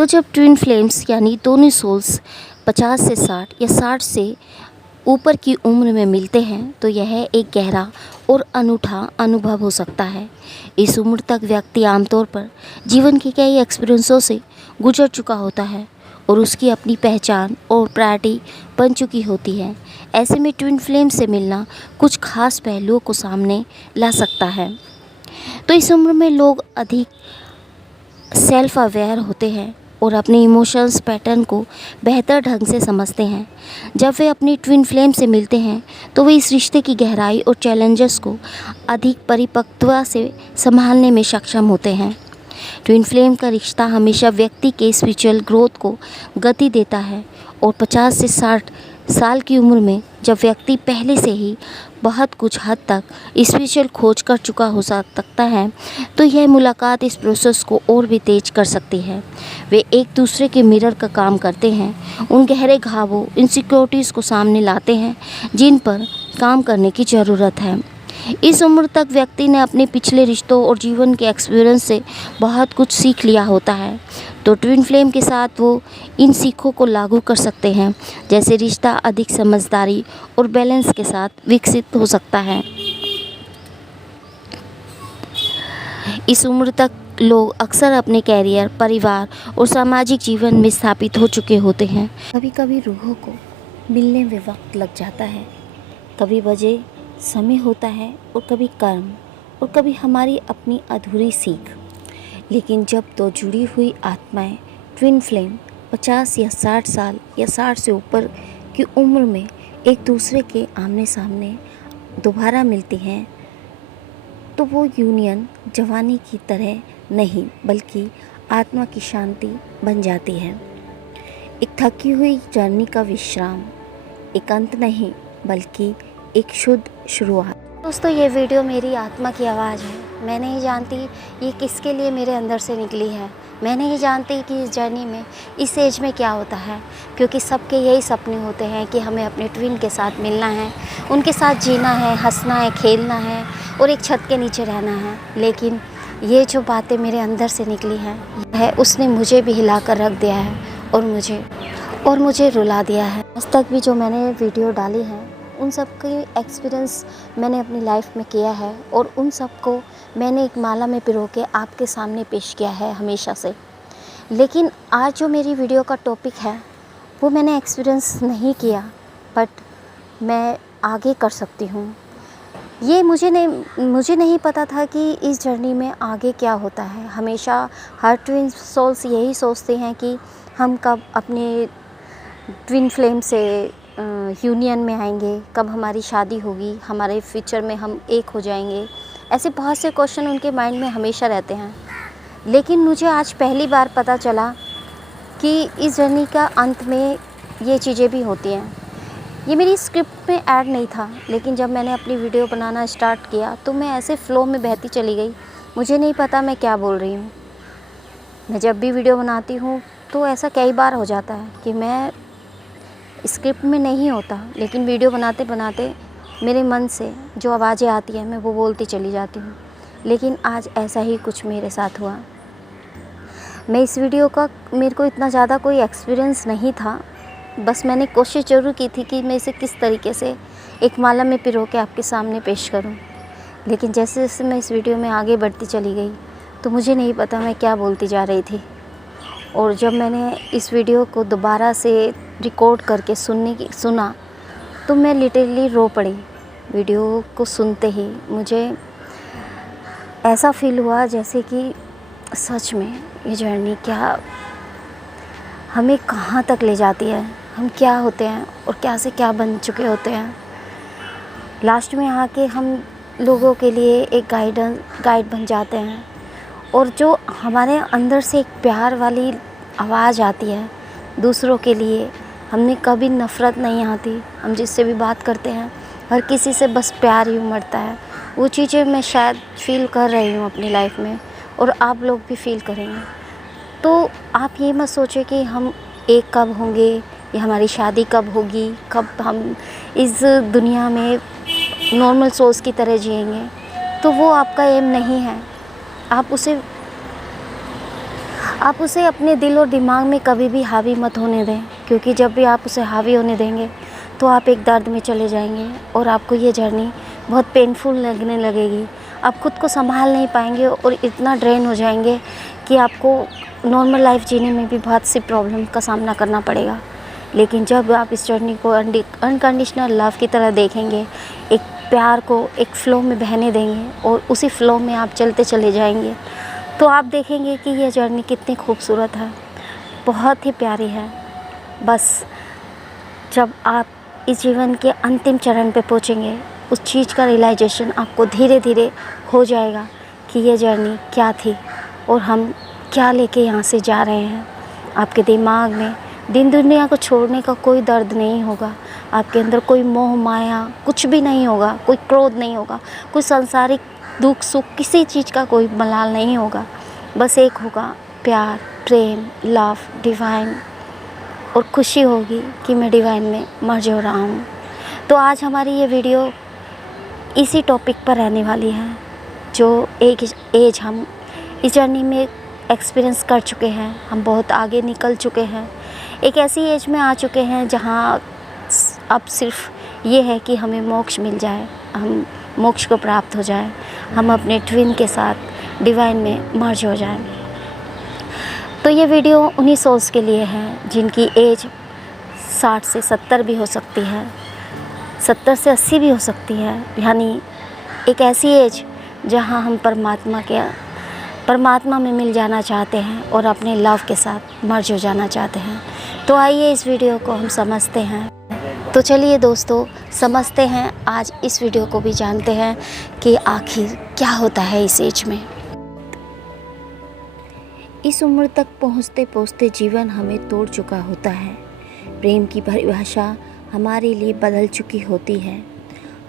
तो जब twin flames यानी दोनों सोल्स 50 से 60 या 60 से ऊपर की उम्र में मिलते हैं तो यह एक गहरा और अनूठा अनुभव हो सकता है। इस उम्र तक व्यक्ति आमतौर पर जीवन के कई एक्सपीरियंसों से गुजर चुका होता है और उसकी अपनी पहचान और प्रायोरिटी बन चुकी होती है। ऐसे में ट्विन फ्लेम से मिलना कुछ खास पहलुओं को सामने ला सकता है। तो इस उम्र में लोग अधिक सेल्फ अवेयर होते हैं और अपने इमोशंस पैटर्न को बेहतर ढंग से समझते हैं। जब वे अपनी ट्विन फ्लेम से मिलते हैं तो वे इस रिश्ते की गहराई और चैलेंजेस को अधिक परिपक्वता से संभालने में सक्षम होते हैं। ट्विन फ्लेम का रिश्ता हमेशा व्यक्ति के स्पिरिचुअल ग्रोथ को गति देता है और 50 से 60 साल की उम्र में जब व्यक्ति पहले से ही बहुत कुछ हद तक स्पिरिचुअल खोज कर चुका हो सकता है तो यह मुलाकात इस प्रोसेस को और भी तेज कर सकती है। वे एक दूसरे के मिरर का काम करते हैं, उन गहरे घावों इनसिक्योरिटीज़ को सामने लाते हैं जिन पर काम करने की ज़रूरत है। इस उम्र तक व्यक्ति ने अपने पिछले रिश्तों और जीवन के एक्सपीरियंस से बहुत कुछ सीख लिया होता है, तो ट्विन फ्लेम के साथ वो इन सीखों को लागू कर सकते हैं, जैसे रिश्ता अधिक समझदारी और बैलेंस के साथ विकसित हो सकता है। इस उम्र तक लोग अक्सर अपने कैरियर, परिवार और सामाजिक जीवन में स्थापित हो चुके होते हैं। कभी कभी रूहों को मिलने में वक्त लग जाता है, कभी वजह समय होता है और कभी कर्म और कभी हमारी अपनी अधूरी सीख। लेकिन जब दो जुड़ी हुई आत्माएं ट्विन फ्लेम 50 या 60 साल या 60 से ऊपर की उम्र में एक दूसरे के आमने सामने दोबारा मिलती हैं तो वो यूनियन जवानी की तरह नहीं बल्कि आत्मा की शांति बन जाती है। एक थकी हुई जर्नी का विश्राम, एक अंत नहीं बल्कि एक शुद्ध शुरुआत। दोस्तों, ये वीडियो मेरी आत्मा की आवाज़ है। मैं नहीं जानती ये किसके लिए मेरे अंदर से निकली है। मैं नहीं जानती कि इस जर्नी में, इस एज में क्या होता है, क्योंकि सबके यही सपने होते हैं कि हमें अपने ट्विन के साथ मिलना है, उनके साथ जीना है, हंसना है, खेलना है और एक छत के नीचे रहना है। लेकिन ये जो बातें मेरे अंदर से निकली हैं उसने मुझे भी हिला कर रख दिया है और मुझे रुला दिया है। आज तक भी जो मैंने वीडियो डाली है उन सब के एक्सपीरियंस मैंने अपनी लाइफ में किया है और उन सब को मैंने एक माला में पिरो के आपके सामने पेश किया है हमेशा से। लेकिन आज जो मेरी वीडियो का टॉपिक है वो मैंने एक्सपीरियंस नहीं किया, बट मैं आगे कर सकती हूँ। ये मुझे नहीं पता था कि इस जर्नी में आगे क्या होता है। हमेशा हर ट्विन सोल्स यही सोचते हैं कि हम कब अपने ट्विन फ्लेम से यूनियन में आएंगे, कब हमारी शादी होगी, हमारे फ्यूचर में हम एक हो जाएंगे। ऐसे बहुत से क्वेश्चन उनके माइंड में हमेशा रहते हैं। लेकिन मुझे आज पहली बार पता चला कि इस जर्नी का अंत में ये चीज़ें भी होती हैं। ये मेरी स्क्रिप्ट में ऐड नहीं था, लेकिन जब मैंने अपनी वीडियो बनाना स्टार्ट किया तो मैं ऐसे फ़्लो में बहती चली गई। मुझे नहीं पता मैं क्या बोल रही हूँ। मैं जब भी वीडियो बनाती हूँ तो ऐसा कई बार हो जाता है कि मैं स्क्रिप्ट में नहीं होता, लेकिन वीडियो बनाते बनाते मेरे मन से जो आवाज़ें आती हैं मैं वो बोलती चली जाती हूँ। लेकिन आज ऐसा ही कुछ मेरे साथ हुआ। मैं इस वीडियो का, मेरे को इतना ज़्यादा कोई एक्सपीरियंस नहीं था, बस मैंने कोशिश ज़रूर की थी कि मैं इसे किस तरीके से एक माला में पिरो के आपके सामने पेश करूं। लेकिन जैसे जैसे मैं इस वीडियो में आगे बढ़ती चली गई तो मुझे नहीं पता मैं क्या बोलती जा रही थी। और जब मैंने इस वीडियो को दोबारा से रिकॉर्ड करके सुना तो मैं लिटरली रो पड़ी। वीडियो को सुनते ही मुझे ऐसा फील हुआ जैसे कि सच में ये जर्नी क्या हमें कहाँ तक ले जाती है, हम क्या होते हैं और क्या से क्या बन चुके होते हैं। लास्ट में आके हम लोगों के लिए एक गाइड बन जाते हैं। और जो हमारे अंदर से एक प्यार वाली आवाज़ आती है दूसरों के लिए, हमने कभी नफ़रत नहीं आती। हम जिससे भी बात करते हैं हर किसी से बस प्यार ही उमड़ता है। वो चीज़ें मैं शायद फ़ील कर रही हूँ अपनी लाइफ में और आप लोग भी फ़ील करेंगे। तो आप ये मत सोचें कि हम एक कब होंगे या हमारी शादी कब होगी, कब हम इस दुनिया में नॉर्मल सोल्स की तरह जिएंगे। तो वो आपका एम नहीं है। आप उसे अपने दिल और दिमाग में कभी भी हावी मत होने दें, क्योंकि जब भी आप उसे हावी होने देंगे तो आप एक दर्द में चले जाएंगे और आपको ये जर्नी बहुत पेनफुल लगने लगेगी। आप खुद को संभाल नहीं पाएंगे और इतना ड्रेन हो जाएंगे कि आपको नॉर्मल लाइफ जीने में भी बहुत सी प्रॉब्लम का सामना करना पड़ेगा। लेकिन जब आप इस जर्नी को अनकंडीशनल लव की तरह देखेंगे, एक प्यार को एक फ़्लो में बहने देंगे और उसी फ़्लो में आप चलते चले जाएंगे, तो आप देखेंगे कि यह जर्नी कितनी खूबसूरत है, बहुत ही प्यारी है। बस जब आप इस जीवन के अंतिम चरण पे पहुँचेंगे, उस चीज़ का रियलाइजेशन आपको धीरे धीरे हो जाएगा कि ये जर्नी क्या थी और हम क्या लेके यहाँ से जा रहे हैं। आपके दिमाग में दिन दुनिया को छोड़ने का कोई दर्द नहीं होगा, आपके अंदर कोई मोह माया कुछ भी नहीं होगा, कोई क्रोध नहीं होगा, कोई सांसारिक दुख सुख किसी चीज़ का कोई मलाल नहीं होगा। बस एक होगा प्यार, प्रेम, लव, डिवाइन, और खुशी होगी कि मैं डिवाइन में मर्ज हो रहा हूँ। तो आज हमारी ये वीडियो इसी टॉपिक पर रहने वाली है, जो एक एज हम इस जर्नी में एक्सपीरियंस कर चुके हैं, हम बहुत आगे निकल चुके हैं, एक ऐसी एज में आ चुके हैं जहाँ अब सिर्फ ये है कि हमें मोक्ष मिल जाए, हम मोक्ष को प्राप्त हो जाए, हम अपने ट्विन के साथ डिवाइन में मर्ज हो जाएं। तो ये वीडियो उन्हीं सोल्स के लिए है जिनकी एज 60 से 70 भी हो सकती है, 70 से 80 भी हो सकती है, यानी एक ऐसी एज जहां हम परमात्मा में मिल जाना चाहते हैं और अपने लव के साथ मर्ज हो जाना चाहते हैं। तो आइए इस वीडियो को हम समझते हैं। तो चलिए दोस्तों, समझते हैं, आज इस वीडियो को भी जानते हैं कि आखिर क्या होता है इस एज में। इस उम्र तक पहुँचते पहुँचते जीवन हमें तोड़ चुका होता है, प्रेम की परिभाषा हमारे लिए बदल चुकी होती है,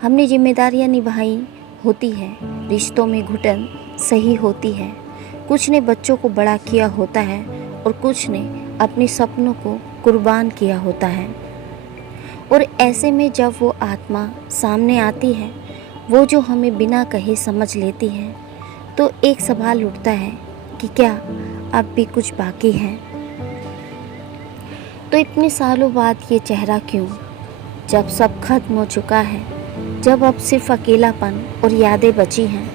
हमने जिम्मेदारियां निभाई होती है, रिश्तों में घुटन सही होती है, कुछ ने बच्चों को बड़ा किया होता है और कुछ ने अपने सपनों को कुर्बान किया होता है। और ऐसे में जब वो आत्मा सामने आती है, वो जो हमें बिना कहे समझ लेती है, तो एक सवाल उठता है कि क्या अब भी कुछ बाकी है। तो इतने सालों बाद ये चेहरा क्यों, जब सब खत्म हो चुका है, जब अब सिर्फ अकेलापन और यादें बची हैं,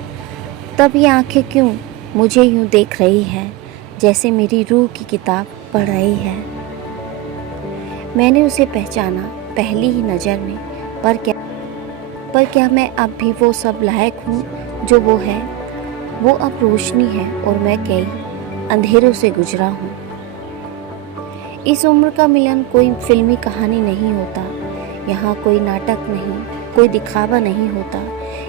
तब ये आंखें क्यों मुझे यूं देख रही है जैसे मेरी रूह की किताब पढ़ रही है। मैंने उसे पहचाना पहली ही नज़र में, पर क्या मैं अब भी वो सब लायक हूँ जो वो है। वो अब रोशनी है और मैं कई अंधेरों से गुजरा हूँ। इस उम्र का मिलन कोई फिल्मी कहानी नहीं होता, यहाँ कोई नाटक नहीं, कोई दिखावा नहीं होता,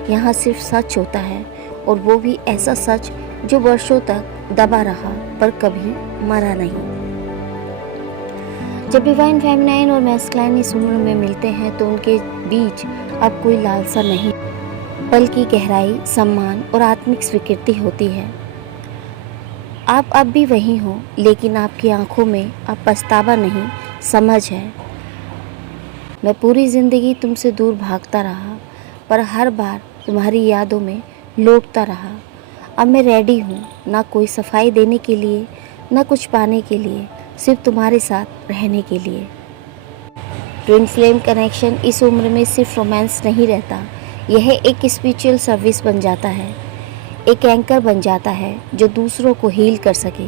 यहाँ सिर्फ सच होता है, और वो भी ऐसा सच जो वर्षों तक दबा रहा पर कभी मरा नहीं। जब डिवाइन फेमिनाइन और मैस्कुलाइन इस उम्र में मिलते हैं तो उनके बीच अब कोई लालसा नहीं, बल्कि गहराई, सम्मान और आत्मिक स्वीकृति होती है। आप अब भी वही हो, लेकिन आपकी आंखों में अब पछतावा नहीं, समझ है। मैं पूरी ज़िंदगी तुमसे दूर भागता रहा, पर हर बार तुम्हारी यादों में लौटता रहा। अब मैं रेडी हूँ, ना कोई सफाई देने के लिए, ना कुछ पाने के लिए, सिर्फ तुम्हारे साथ रहने के लिए। ट्विन फ्लेम कनेक्शन इस उम्र में सिर्फ रोमांस नहीं रहता, यह एक स्पिरिचुअल सर्विस बन जाता है, एक एंकर बन जाता है जो दूसरों को हील कर सके।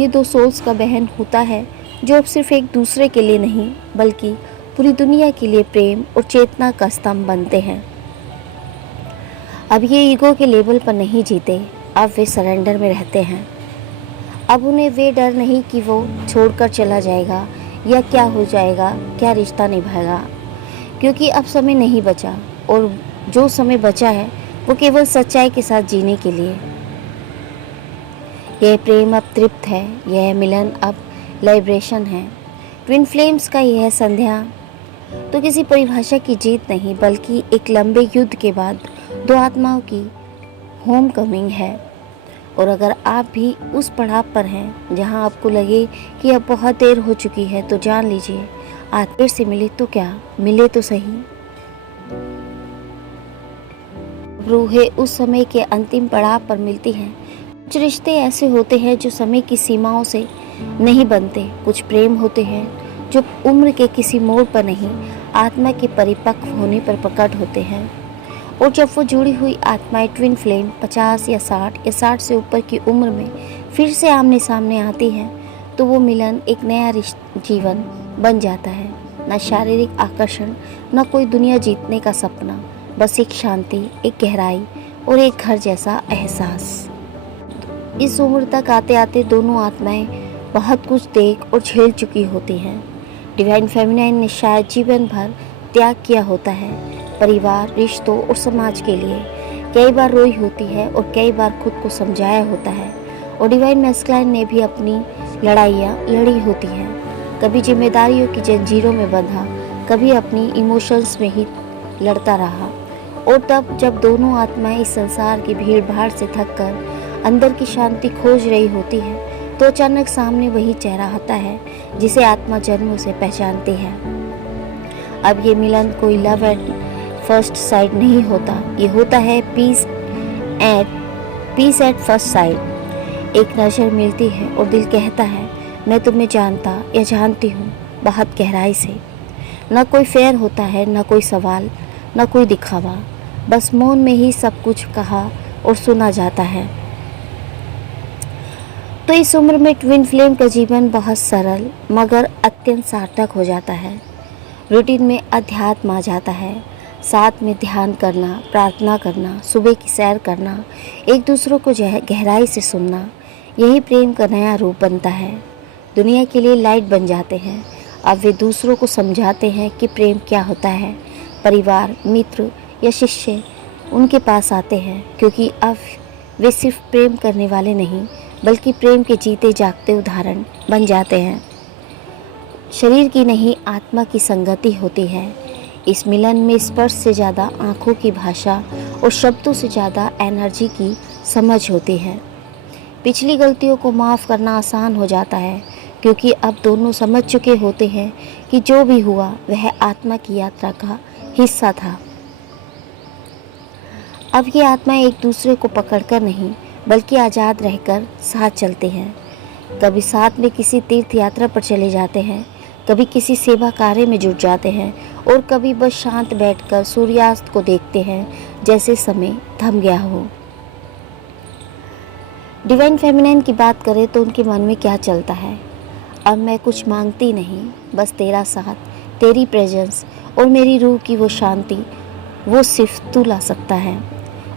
ये दो सोल्स का बहन होता है जो अब सिर्फ एक दूसरे के लिए नहीं, बल्कि पूरी दुनिया के लिए प्रेम और चेतना का स्तंभ बनते हैं। अब ये ईगो के लेवल पर नहीं जीते, अब वे सरेंडर में रहते हैं। अब उन्हें वे डर नहीं कि वो छोड़कर चला जाएगा या क्या हो जाएगा, क्या रिश्ता निभाएगा, क्योंकि अब समय नहीं बचा, और जो समय बचा है वो केवल सच्चाई के साथ जीने के लिए। यह प्रेम अब तृप्त है, यह मिलन अब लाइब्रेशन है। ट्विन फ्लेम्स का यह संध्या तो किसी परिभाषा की जीत नहीं, बल्कि एक लंबे युद्ध के बाद दो आत्माओं की होम कमिंग है। और अगर आप भी उस पड़ाव पर हैं जहां आपको लगे कि अब बहुत देर हो चुकी है, तो जान लीजिए, आज देर से मिले तो क्या, मिले तो सही। रूहें उस समय के अंतिम पड़ाव पर मिलती हैं कुछ रिश्ते ऐसे होते हैं जो समय की सीमाओं से नहीं बनते। कुछ प्रेम होते हैं जो उम्र के किसी मोड़ पर नहीं, आत्मा के परिपक्व होने पर प्रकट होते हैं। और जब वो जुड़ी हुई आत्माएं ट्विन फ्लेम 50 या 60 या 60 से ऊपर की उम्र में फिर से आमने सामने आती हैं, तो वो मिलन एक नया जीवन बन जाता है। न शारीरिक आकर्षण, न कोई दुनिया जीतने का सपना, बस एक शांति, एक गहराई और एक घर जैसा एहसास। इस उम्र तक आते आते दोनों आत्माएं बहुत कुछ देख और झेल चुकी होती हैं। डिवाइन फेमिनाइन ने शायद जीवन भर त्याग किया होता है, परिवार, रिश्तों और समाज के लिए। कई बार रोई होती है और कई बार खुद को समझाया होता है। और डिवाइन मैस्कुलाइन ने भी अपनी लड़ाइयाँ लड़ी होती हैं, कभी जिम्मेदारियों की जंजीरों में बंधा, कभी अपनी इमोशंस में ही लड़ता रहा। और तब जब दोनों आत्माएं इस संसार की भीड़ भाड़ से थक कर अंदर की शांति खोज रही होती है, तो अचानक सामने वही चेहरा आता है जिसे आत्मा जन्मों से पहचानती है। अब ये मिलन कोई लव एट फर्स्ट साइट नहीं होता, ये होता है पीस एट फर्स्ट साइट। एक नज़र मिलती है और दिल कहता है, मैं तुम्हें जानता या जानती हूँ बहुत गहराई से। न कोई फेयर होता है, न कोई सवाल, न कोई दिखावा, बस मौन में ही सब कुछ कहा और सुना जाता है। तो इस उम्र में ट्विन फ्लेम का जीवन बहुत सरल मगर अत्यंत सार्थक हो जाता है। रूटीन में अध्यात्म आ जाता है, साथ में ध्यान करना, प्रार्थना करना, सुबह की सैर करना, एक दूसरों को गहराई से सुनना, यही प्रेम का नया रूप बनता है। दुनिया के लिए लाइट बन जाते हैं। अब वे दूसरों को समझाते हैं कि प्रेम क्या होता है। परिवार, मित्र या शिष्य उनके पास आते हैं, क्योंकि अब वे सिर्फ प्रेम करने वाले नहीं बल्कि प्रेम के जीते जागते उदाहरण बन जाते हैं। शरीर की नहीं, आत्मा की संगति होती है। इस मिलन में स्पर्श से ज़्यादा आँखों की भाषा और शब्दों से ज़्यादा एनर्जी की समझ होती है। पिछली गलतियों को माफ़ करना आसान हो जाता है, क्योंकि अब दोनों समझ चुके होते हैं कि जो भी हुआ वह आत्मा की यात्रा का हिस्सा था। अब ये आत्माएं एक दूसरे को पकड़कर नहीं बल्कि आज़ाद रहकर साथ चलते हैं। कभी साथ में किसी तीर्थ यात्रा पर चले जाते हैं, कभी किसी सेवा कार्य में जुट जाते हैं और कभी बस शांत बैठकर सूर्यास्त को देखते हैं, जैसे समय थम गया हो। डिवाइन फेमिनाइन की बात करें तो उनके मन में क्या चलता है? अब मैं कुछ मांगती नहीं, बस तेरा साथ, तेरी प्रेजेंस और मेरी रूह की वो शांति, वो सिर्फ तू ला सकता है।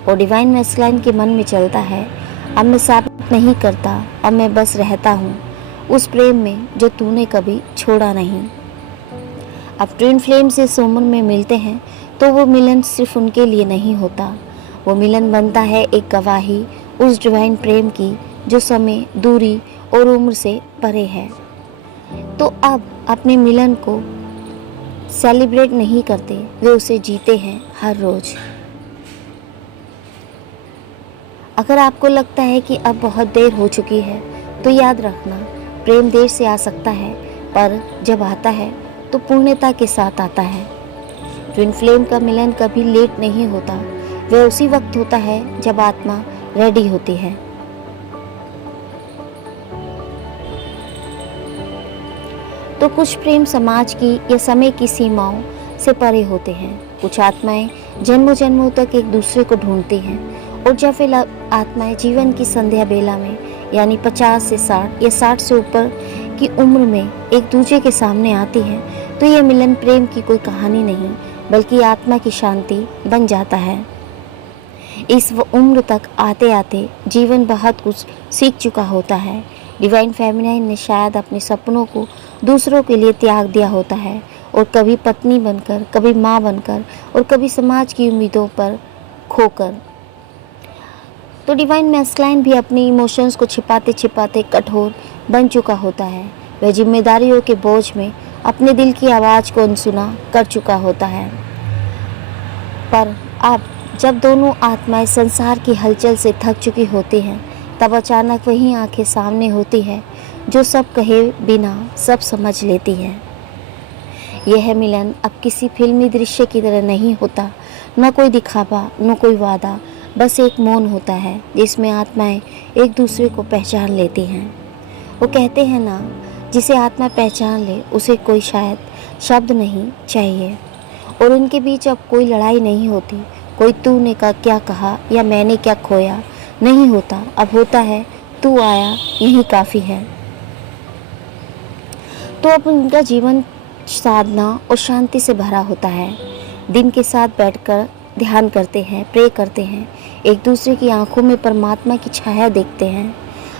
और डिवाइन मैस्कुलाइन के मन में चलता है, अब मैं साबित नहीं करता, अब मैं बस रहता हूँ उस प्रेम में जो तूने कभी छोड़ा नहीं। अब ट्विन फ्लेम से इस उम्र में मिलते हैं तो वो मिलन सिर्फ उनके लिए नहीं होता, वो मिलन बनता है एक गवाही उस डिवाइन प्रेम की जो समय, दूरी और उम्र से परे है। तो अब अपने मिलन को सेलिब्रेट नहीं करते, वे उसे जीते हैं हर रोज़। अगर आपको लगता है कि अब बहुत देर हो चुकी है, तो याद रखना, प्रेम देर से आ सकता है, पर जब आता है तो पूर्णता के साथ आता है। ट्विन फ्लेम का मिलन कभी लेट नहीं होता, वह उसी वक्त होता है जब आत्मा रेडी होती है। तो कुछ प्रेम समाज की या समय की सीमाओं से परे होते हैं। कुछ आत्माएं जन्मों जन्मों तक एक दूसरे को ढूंढती हैं, और जब वे आत्माएं जीवन की संध्या बेला में यानी 50 से 60 या 60 से ऊपर की उम्र में एक दूसरे के सामने आती हैं, तो यह मिलन प्रेम की कोई कहानी नहीं बल्कि आत्मा की शांति बन जाता है। इस उम्र तक आते आते जीवन बहुत कुछ सीख चुका होता है। डिवाइन फेमिनाइन ने शायद अपने सपनों को दूसरों के लिए त्याग दिया होता है, और कभी पत्नी बनकर, कभी माँ बनकर और कभी समाज की उम्मीदों पर खोकर। तो डिवाइन मैस्कुलाइन भी अपनी इमोशंस को छिपाते छिपाते कठोर बन चुका होता है। वह जिम्मेदारियों के बोझ में अपने दिल की आवाज़ को अनसुना कर चुका होता है। पर अब जब दोनों आत्माएं संसार की हलचल से थक चुकी होती हैं, तब अचानक वही आंखें सामने होती है जो सब कहे बिना सब समझ लेती है। यह मिलन अब किसी फिल्मी दृश्य की तरह नहीं होता, न कोई दिखावा, न कोई वादा, बस एक मौन होता है जिसमें आत्माएं एक दूसरे को पहचान लेती हैं। वो कहते हैं ना, जिसे आत्मा पहचान ले उसे कोई शायद शब्द नहीं चाहिए। और उनके बीच अब कोई लड़ाई नहीं होती, कोई तूने का क्या कहा या मैंने क्या खोया नहीं होता। अब होता है तू आया, यही काफ़ी है। तो अब उनका जीवन साधना और शांति से भरा होता है। दिन के साथ बैठकर ध्यान करते हैं, प्रे करते हैं, एक दूसरे की आंखों में परमात्मा की छाया देखते हैं।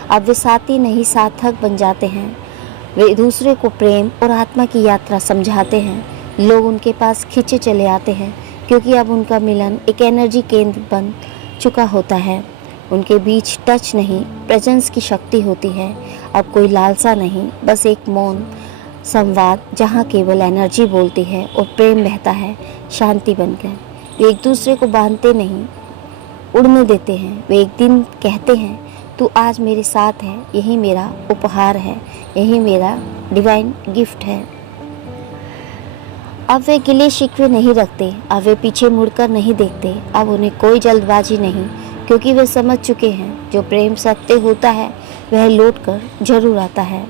अब वे साथी नहीं सार्थक बन जाते हैं। वे दूसरे को प्रेम और आत्मा की यात्रा समझाते हैं। लोग उनके पास खींचे चले आते हैं क्योंकि अब उनका मिलन एक एनर्जी केंद्र बन चुका होता है। उनके बीच टच नहीं, प्रेजेंस की शक्ति होती है। अब कोई लालसा नहीं, बस एक मौन संवाद जहाँ केवल एनर्जी बोलती है और प्रेम बहता है शांति बनकर। वे एक दूसरे को बांधते नहीं, उड़ने देते हैं। वे एक दिन कहते हैं तू आज मेरे साथ है, यही मेरा उपहार है, यही मेरा डिवाइन गिफ्ट है। अब वे गिले शिकवे नहीं रखते, अब वे पीछे मुड़कर नहीं देखते। अब उन्हें कोई जल्दबाजी नहीं, क्योंकि वे समझ चुके हैं जो प्रेम सत्य होता है वह लौट कर जरूर आता है।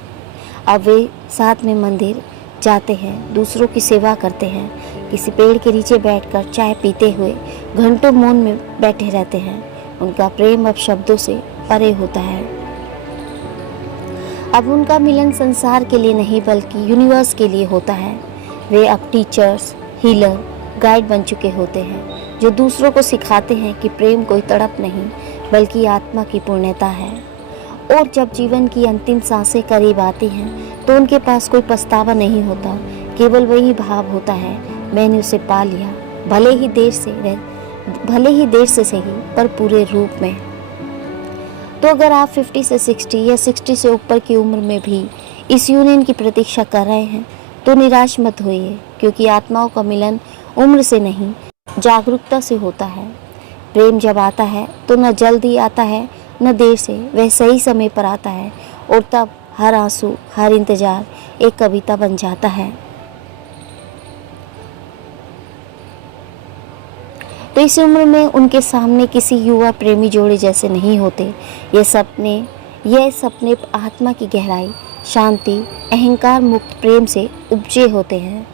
अब वे साथ में मंदिर जाते हैं, दूसरों की सेवा करते हैं, किसी पेड़ के नीचे बैठकर चाय पीते हुए घंटों मौन में बैठे रहते हैं। उनका प्रेम अब शब्दों से परे होता है। अब उनका मिलन संसार के लिए नहीं बल्कि यूनिवर्स के लिए होता है। वे अब टीचर्स, हीलर, गाइड बन चुके होते हैं जो दूसरों को सिखाते हैं कि प्रेम कोई तड़प नहीं बल्कि आत्मा की पूर्णता है। और जब जीवन की अंतिम सांसें करीब आती हैं तो उनके पास कोई पछतावा नहीं होता, केवल वही भाव होता है, मैंने उसे पा लिया, भले ही देर से सही पर पूरे रूप में। तो अगर आप 50 से 60 या 60 से ऊपर की उम्र में भी इस यूनियन की प्रतीक्षा कर रहे हैं तो निराश मत होइए, क्योंकि आत्माओं का मिलन उम्र से नहीं जागरूकता से होता है। प्रेम जब आता है तो न जल्दी आता है न देर से, वह सही समय पर आता है और तब हर आंसू, हर इंतजार एक कविता बन जाता है। तो इस उम्र में उनके सामने किसी युवा प्रेमी जोड़े जैसे नहीं होते। ये सपने आत्मा की गहराई, शांति, अहंकार मुक्त प्रेम से उपजे होते हैं।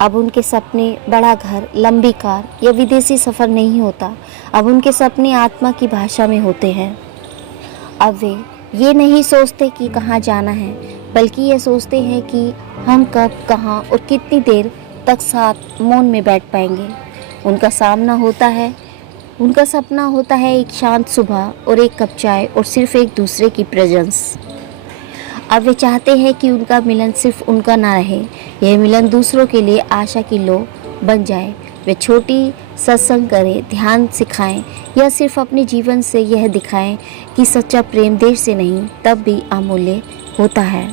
अब उनके सपने बड़ा घर, लंबी कार या विदेशी सफ़र नहीं होता। अब उनके सपने आत्मा की भाषा में होते हैं। अब वे ये नहीं सोचते कि कहाँ जाना है, बल्कि ये सोचते हैं कि हम कब, कहाँ और कितनी देर तक साथ मौन में बैठ पाएंगे। उनका सपना होता है एक शांत सुबह और एक कप चाय और सिर्फ एक दूसरे की प्रेजेंस। अब वे चाहते हैं कि उनका मिलन सिर्फ उनका ना रहे, यह मिलन दूसरों के लिए आशा की लो बन जाए। वे छोटी सत्संग करें, ध्यान सिखाएं या सिर्फ अपने जीवन से यह दिखाएं कि सच्चा प्रेम देर से नहीं तब भी अमूल्य होता है।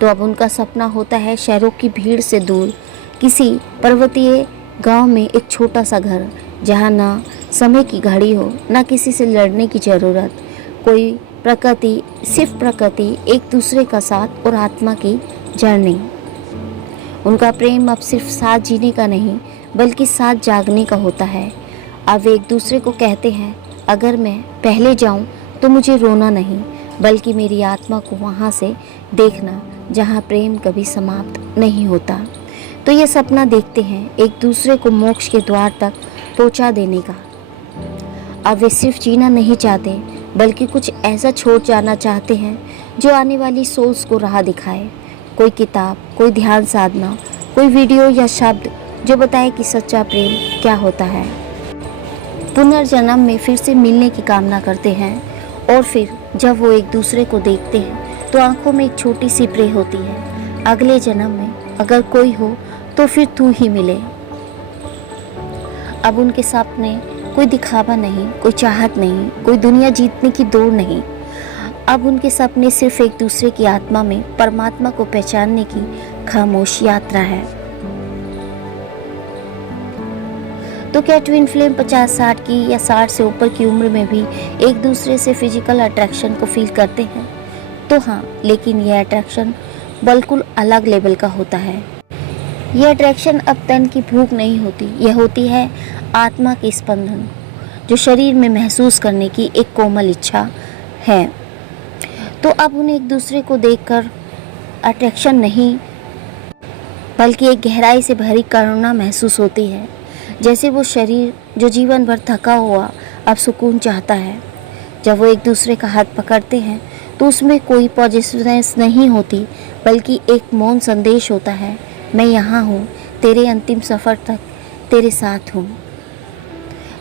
तो अब उनका सपना होता है शहरों की भीड़ से दूर किसी पर्वतीय गांव में एक छोटा सा घर, जहां ना समय की घड़ी हो, ना किसी से लड़ने की ज़रूरत, कोई प्रकृति, सिर्फ प्रकृति, एक दूसरे का साथ और आत्मा की जर्नी। उनका प्रेम अब सिर्फ साथ जीने का नहीं बल्कि साथ जागने का होता है। अब वे एक दूसरे को कहते हैं, अगर मैं पहले जाऊं तो मुझे रोना नहीं बल्कि मेरी आत्मा को वहां से देखना जहां प्रेम कभी समाप्त नहीं होता। तो ये सपना देखते हैं एक दूसरे को मोक्ष के द्वार तक पहुंचा देने का। अब वे सिर्फ जीना नहीं चाहते बल्कि कुछ ऐसा छोड़ जाना चाहते हैं जो आने वाली सोल्स को राह दिखाए। कोई किताब, कोई ध्यान साधना, कोई वीडियो या शब्द जो बताए कि सच्चा प्रेम क्या होता है। पुनर्जन्म में फिर से मिलने की कामना करते हैं और फिर जब वो एक दूसरे को देखते हैं तो आंखों में एक छोटी सी प्रे होती है, अगले जन्म में अगर कोई हो तो फिर तू ही मिले। अब उनके सपने कोई दिखावा नहीं, कोई चाहत नहीं, कोई दुनिया जीतने की दौड़ नहीं। अब उनके सपने सिर्फ एक दूसरे की आत्मा में परमात्मा को पहचानने की खामोश यात्रा है। तो क्या ट्विन फ्लेम 50-60 की या 60 से ऊपर की उम्र में भी एक दूसरे से फिजिकल अट्रैक्शन को फील करते हैं? तो हाँ, लेकिन यह अट्रैक्शन बिल्कुल अलग लेवल का होता है। यह अट्रैक्शन अब तन की भूख नहीं होती, यह होती है आत्मा की स्पंदन, जो शरीर में महसूस करने की एक कोमल इच्छा है। तो अब उन्हें एक दूसरे को देखकर अट्रैक्शन नहीं बल्कि एक गहराई से भरी करुणा महसूस होती है। जैसे वो शरीर जो जीवन भर थका हुआ अब सुकून चाहता है। जब वो एक दूसरे का हाथ पकड़ते हैं तो उसमें कोई पॉजिटिवनेस नहीं होती, बल्कि एक मौन संदेश होता है, मैं यहाँ हूँ, तेरे अंतिम सफ़र तक तेरे साथ हूँ।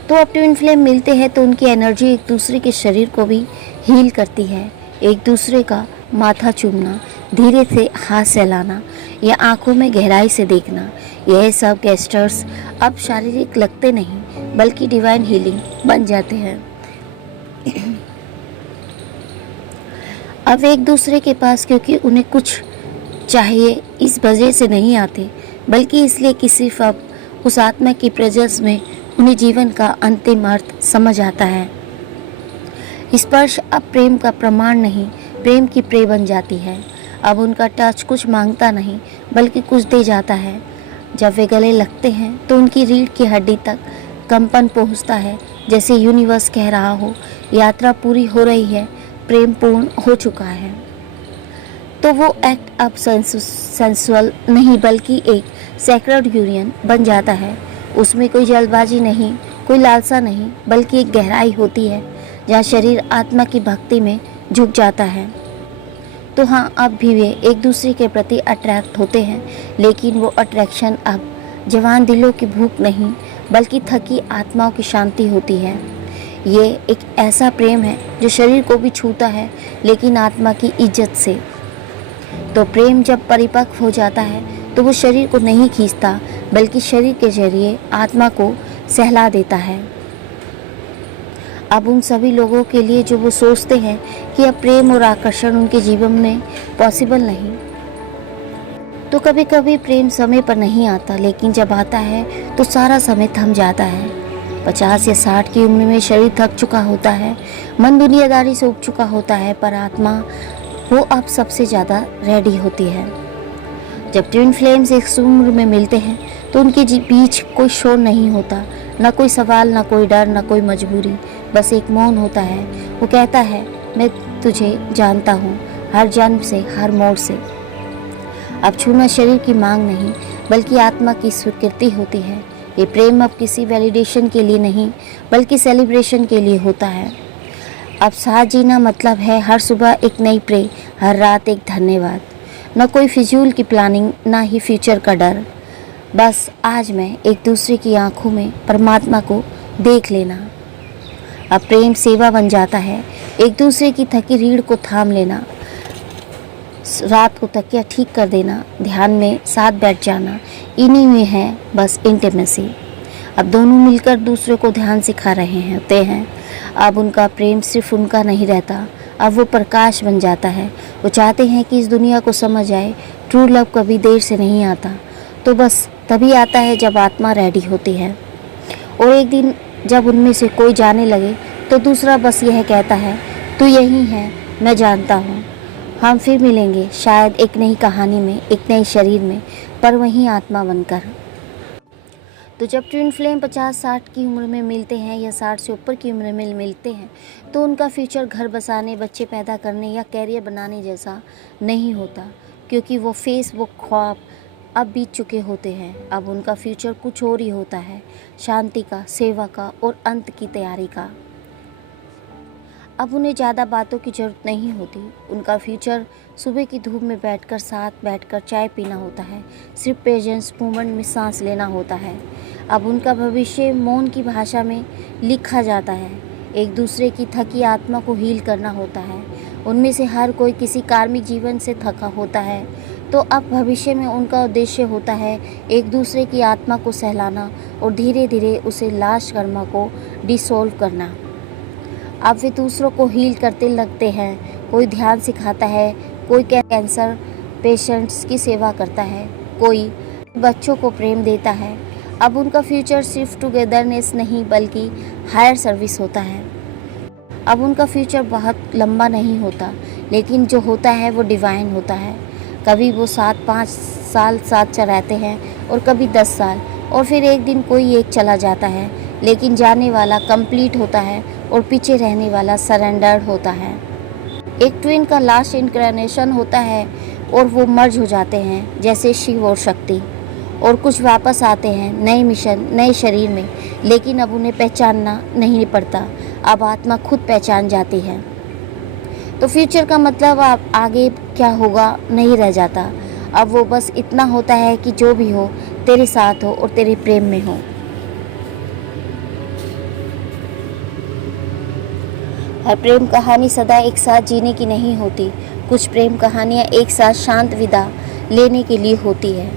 तो अब ट्विन फ्लेम मिलते हैं तो उनकी एनर्जी एक दूसरे के शरीर को भी हील करती है। एक दूसरे का माथा चूमना, धीरे से हाथ सहलाना या आंखों में गहराई से देखना, यह सब गेस्टर्स अब शारीरिक लगते नहीं बल्कि डिवाइन हीलिंग बन जाते हैं। अब एक दूसरे के पास क्योंकि उन्हें कुछ चाहिए इस वजह से नहीं आते, बल्कि इसलिए कि सिर्फ अब उस आत्मा की प्रेजेंस में उन्हें जीवन का अंतिम अर्थ समझ आता है। स्पर्श अब प्रेम का प्रमाण नहीं, प्रेम की प्रे बन जाती है। अब उनका टच कुछ मांगता नहीं बल्कि कुछ दे जाता है। जब वे गले लगते हैं तो उनकी रीढ़ की हड्डी तक कंपन पहुंचता है, जैसे यूनिवर्स कह रहा हो, यात्रा पूरी हो रही है, प्रेम पूर्ण हो चुका है। तो वो एक्ट अब सेंसुअल नहीं बल्कि एक सैक्रेड यूनियन बन जाता है। उसमें कोई जल्दबाजी नहीं, कोई लालसा नहीं, बल्कि एक गहराई होती है जहाँ शरीर आत्मा की भक्ति में झुक जाता है। तो हाँ, अब भी वे एक दूसरे के प्रति अट्रैक्ट होते हैं, लेकिन वो अट्रैक्शन अब जवान दिलों की भूख नहीं बल्कि थकी आत्माओं की शांति होती है। ये एक ऐसा प्रेम है जो शरीर को भी छूता है, लेकिन आत्मा की इज्जत से। तो प्रेम जब परिपक्व हो जाता है तो वो शरीर को नहीं खींचता बल्कि शरीर के जरिए आत्मा को सहला देता है। अब उन सभी लोगों के लिए जो वो सोचते हैं कि अब प्रेम और आकर्षण उनके जीवन में पॉसिबल नहीं। तो कभी कभी प्रेम समय पर नहीं आता, लेकिन जब आता है तो सारा समय थम जाता है। 50 या 60 की उम्र में शरीर थक चुका होता है, मन दुनियादारी से उब चुका होता है, पर आत्मा वो अब सबसे ज़्यादा रेडी होती है। जब ट्विन फ्लेम्स एक उम्र में मिलते हैं तो उनके बीच कोई शोर नहीं होता, ना कोई सवाल, ना कोई डर, ना कोई मजबूरी, बस एक मौन होता है। वो कहता है, मैं तुझे जानता हूँ, हर जन्म से, हर मोड़ से। अब छूना शरीर की मांग नहीं बल्कि आत्मा की स्वीकृति होती है। ये प्रेम अब किसी वैलिडेशन के लिए नहीं बल्कि सेलिब्रेशन के लिए होता है। अब साथ जीना मतलब है हर सुबह एक नई प्रे, हर रात एक धन्यवाद। न कोई फिजूल की प्लानिंग, ना ही फ्यूचर का डर, बस आज मैं एक दूसरे की आंखों में परमात्मा को देख लेना। अब प्रेम सेवा बन जाता है, एक दूसरे की थकी रीढ़ को थाम लेना, रात को तकिया ठीक कर देना, ध्यान में साथ बैठ जाना, इन्हीं में है बस इंटीमेसी। अब दोनों मिलकर दूसरे को ध्यान सिखा रहे होते हैं। अब उनका प्रेम सिर्फ उनका नहीं रहता, अब वो प्रकाश बन जाता है। वो चाहते हैं कि इस दुनिया को समझ आए, ट्रू लव कभी देर से नहीं आता, तो बस तभी आता है जब आत्मा रेडी होती है। और एक दिन जब उनमें से कोई जाने लगे तो दूसरा बस यह कहता है, तू यही है, मैं जानता हूँ, हम फिर मिलेंगे, शायद एक नई कहानी में, एक नए शरीर में, पर वहीं आत्मा बनकर। तो जब ट्विन फ्लेम 50-60 की उम्र में मिलते हैं या 60 से ऊपर की उम्र में मिलते हैं तो उनका फ्यूचर घर बसाने, बच्चे पैदा करने या कैरियर बनाने जैसा नहीं होता, क्योंकि वो फेस, वो ख्वाब अब बीत चुके होते हैं। अब उनका फ्यूचर कुछ और ही होता है, शांति का, सेवा का और अंत की तैयारी का। अब उन्हें ज़्यादा बातों की ज़रूरत नहीं होती। उनका फ्यूचर सुबह की धूप में साथ बैठकर चाय पीना होता है, सिर्फ प्रेजेंस मोमेंट में सांस लेना होता है। अब उनका भविष्य मौन की भाषा में लिखा जाता है, एक दूसरे की थकी आत्मा को हील करना होता है। उनमें से हर कोई किसी कार्मिक जीवन से थका होता है, तो अब भविष्य में उनका उद्देश्य होता है एक दूसरे की आत्मा को सहलाना और धीरे धीरे उसे लाश कर्मा को डिसॉल्व करना। अब वे दूसरों को हील करते लगते हैं। कोई ध्यान सिखाता है, कोई कैंसर पेशेंट्स की सेवा करता है, कोई बच्चों को प्रेम देता है। अब उनका फ्यूचर सिर्फ टुगेदरनेस नहीं बल्कि हायर सर्विस होता है। अब उनका फ्यूचर बहुत लंबा नहीं होता, लेकिन जो होता है वो डिवाइन होता है। कभी वो 7-5 साल साथ रहते हैं और कभी 10 साल, और फिर एक दिन कोई एक चला जाता है, लेकिन जाने वाला कंप्लीट होता है और पीछे रहने वाला सरेंडर्ड होता है। एक ट्विन का लास्ट इनकार्नेशन होता है और वो मर्ज हो जाते हैं जैसे शिव और शक्ति, और कुछ वापस आते हैं नए मिशन नए शरीर में, लेकिन अब उन्हें पहचानना नहीं पड़ता, अब आत्मा खुद पहचान जाती है। तो फ्यूचर का मतलब अब आगे क्या होगा नहीं रह जाता, अब वो बस इतना होता है कि जो भी हो तेरे साथ हो और तेरे प्रेम में हो। हर प्रेम कहानी सदा एक साथ जीने की नहीं होती, कुछ प्रेम कहानियाँ एक साथ शांत विदा लेने के लिए होती है।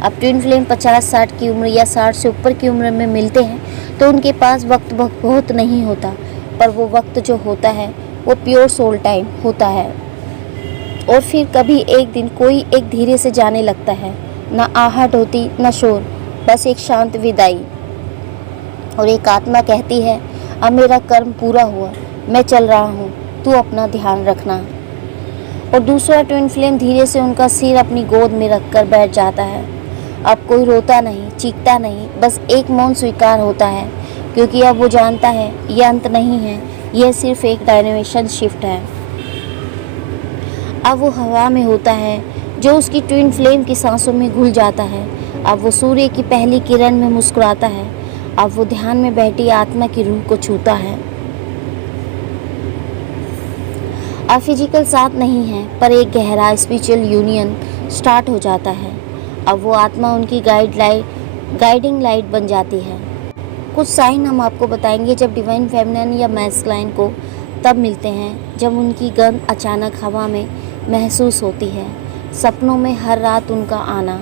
अब ट्विन फ्लेम 50-60 की उम्र या 60 से ऊपर की उम्र में मिलते हैं तो उनके पास वक्त बहुत नहीं होता, पर वो वक्त जो होता है वो प्योर सोल टाइम होता है। और फिर कभी एक दिन कोई एक धीरे से जाने लगता है, ना आहट होती ना शोर, बस एक शांत विदाई, और एक आत्मा कहती है अब मेरा कर्म पूरा हुआ, मैं चल रहा हूँ, तू अपना ध्यान रखना। और दूसरा ट्विन फ्लेम धीरे से उनका सिर अपनी गोद में रखकर बैठ जाता है। अब कोई रोता नहीं, चीखता नहीं, बस एक मौन स्वीकार होता है, क्योंकि अब वो जानता है यह अंत नहीं है, यह सिर्फ एक डायमेंशन शिफ्ट है। अब वो हवा में होता है जो उसकी ट्विन फ्लेम की सांसों में घुल जाता है, अब वो सूर्य की पहली किरण में मुस्कुराता है, अब वो ध्यान में बैठी आत्मा की रूह को छूता है। अब फिजिकल साथ नहीं है, पर एक गहरा स्पिरिचुअल यूनियन स्टार्ट हो जाता है। अब वो आत्मा उनकी गाइडिंग लाइट बन जाती है। कुछ साइन हम आपको बताएंगे जब डिवाइन फेमिनिन या मैस्कुलाइन को तब मिलते हैं जब उनकी गंध अचानक हवा में महसूस होती है, सपनों में हर रात उनका आना,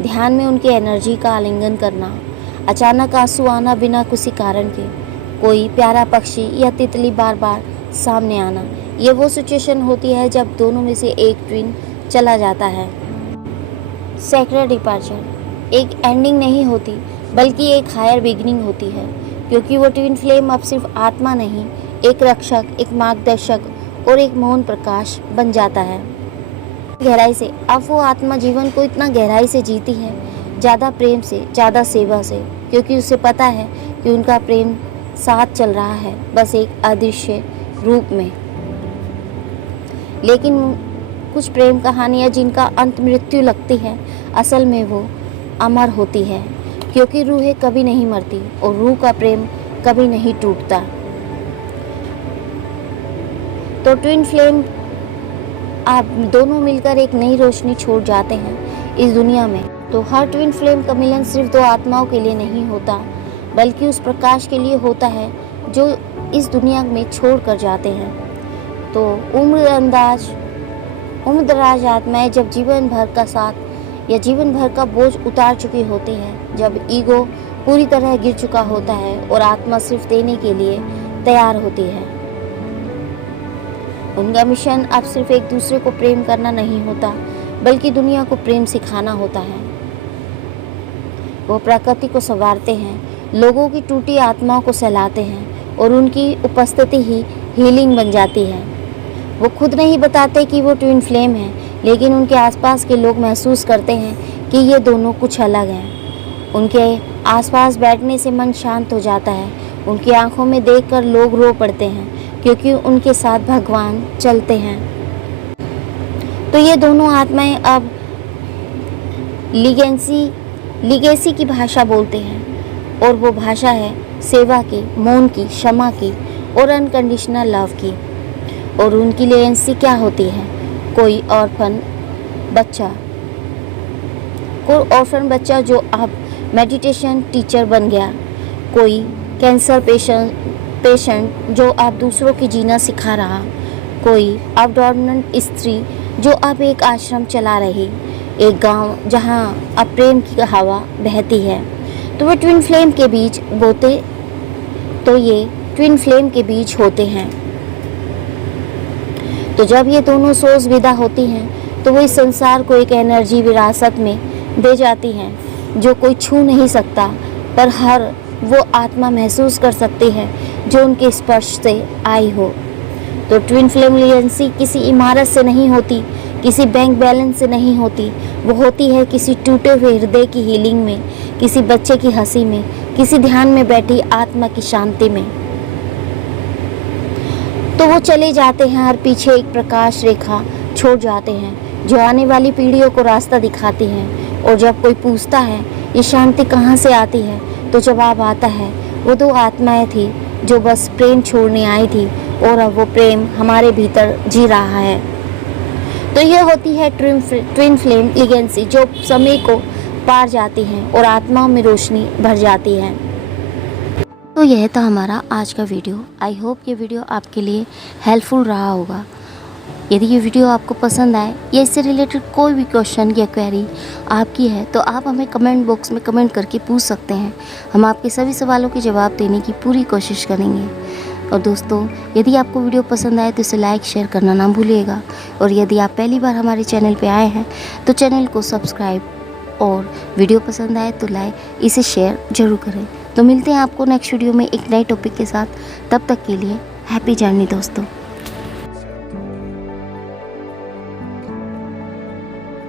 ध्यान में उनकी एनर्जी का आलिंगन करना, अचानक आंसू आना बिना किसी कारण के, कोई प्यारा पक्षी या तितली बार बार सामने आना। ये वो सिचुएशन होती है जब दोनों में से एक ट्विन चला जाता है। सेक्रेट डिपार्चर एक एंडिंग नहीं होती, बल्कि एक हायर बिगिनिंग होती है, क्योंकि वो ट्विन फ्लेम अब सिर्फ आत्मा नहीं, एक रक्षक, एक मार्गदर्शक और एक मौन प्रकाश बन जाता है। गहराई से अब वो आत्मा जीवन को इतना गहराई से जीती है, ज़्यादा प्रेम से, ज़्यादा सेवा से, क्योंकि उसे पता है कि उनका प्रेम साथ चल रहा है, बस एक अदृश्य रूप में। लेकिन कुछ प्रेम कहानियाँ जिनका अंत मृत्यु लगती है, असल में वो अमर होती है, क्योंकि रूहें कभी नहीं मरती और रूह का प्रेम कभी नहीं टूटता। तो ट्विन फ्लेम आप दोनों मिलकर एक नई रोशनी छोड़ जाते हैं इस दुनिया में। तो हर ट्विन फ्लेम का मिलन सिर्फ दो आत्माओं के लिए नहीं होता, बल्कि उस प्रकाश के लिए होता है जो इस दुनिया में छोड़ कर जाते हैं। तो उम्रदराज आत्माएं जब जीवन भर का साथ या जीवन भर का बोझ उतार चुकी होती हैं, जब ईगो पूरी तरह गिर चुका होता है और आत्मा सिर्फ देने के लिए तैयार होती है। उनका मिशन अब सिर्फ एक दूसरे को प्रेम करना नहीं होता, बल्कि दुनिया को प्रेम सिखाना होता है। वो प्रकृति को संवारते हैं, लोगों की टूटी आत्माओं को सहलाते हैं और उनकी उपस्थिति ही हीलिंग बन जाती है। वो खुद नहीं बताते कि वो ट्विन फ्लेम है, लेकिन उनके आसपास के लोग महसूस करते हैं कि ये दोनों कुछ अलग हैं। उनके आसपास बैठने से मन शांत हो जाता है, उनकी आंखों में देखकर लोग रो पड़ते हैं, क्योंकि उनके साथ भगवान चलते हैं। तो ये दोनों आत्माएं अब लिगेसी की भाषा बोलते हैं, और वो भाषा है सेवा की, मौन की, क्षमा की और अनकंडीशनल लव की। और उनकी लेगेसी क्या होती है? कोई ऑर्फन बच्चा जो अब मेडिटेशन टीचर बन गया, कोई कैंसर पेशेंट जो अब दूसरों की जीना सिखा रहा, कोई अबडॉर्मेंट स्त्री जो अब एक आश्रम चला रही, एक गांव जहां अब प्रेम की हवा बहती है। तो ये ट्विन फ्लेम के बीच होते हैं। तो जब ये दोनों सोल्स विदा होती हैं, तो वो इस संसार को एक एनर्जी विरासत में दे जाती हैं जो कोई छू नहीं सकता, पर हर वो आत्मा महसूस कर सकती है जो उनके स्पर्श से आई हो। तो ट्विन फ्लेम लेगेसी किसी इमारत से नहीं होती किसी बैंक बैलेंस से नहीं होती, वो होती है किसी टूटे हुए हृदय की हीलिंग में, किसी बच्चे की हंसी में, किसी ध्यान में बैठी आत्मा की शांति में। तो वो चले जाते हैं और पीछे एक प्रकाश रेखा छोड़ जाते हैं जो आने वाली पीढ़ियों को रास्ता दिखाती है। और जब कोई पूछता है ये शांति कहाँ से आती है, तो जवाब आता है वो 2 आत्माएं थी जो बस प्रेम छोड़ने आई थी और अब वो प्रेम हमारे भीतर जी रहा है। तो यह होती है ट्विन फ्लेम लीगेंसी जो समय को पार जाती है और आत्माओं में रोशनी भर जाती है। तो यह था हमारा आज का वीडियो। आई होप ये वीडियो आपके लिए हेल्पफुल रहा होगा। यदि ये वीडियो आपको पसंद आए या इससे रिलेटेड कोई भी क्वेश्चन या क्वेरी आपकी है तो आप हमें कमेंट बॉक्स में कमेंट करके पूछ सकते हैं। हम आपके सभी सवालों के जवाब देने की पूरी कोशिश करेंगे। और दोस्तों, यदि आपको वीडियो पसंद आए तो इसे लाइक शेयर करना ना भूलिएगा। और यदि आप पहली बार हमारे चैनल पे आए हैं तो चैनल को सब्सक्राइब, और वीडियो पसंद आए तो लाइक इसे शेयर ज़रूर करें। तो मिलते हैं आपको नेक्स्ट वीडियो में एक नए टॉपिक के साथ। तब तक के लिए हैप्पी जर्नी दोस्तों।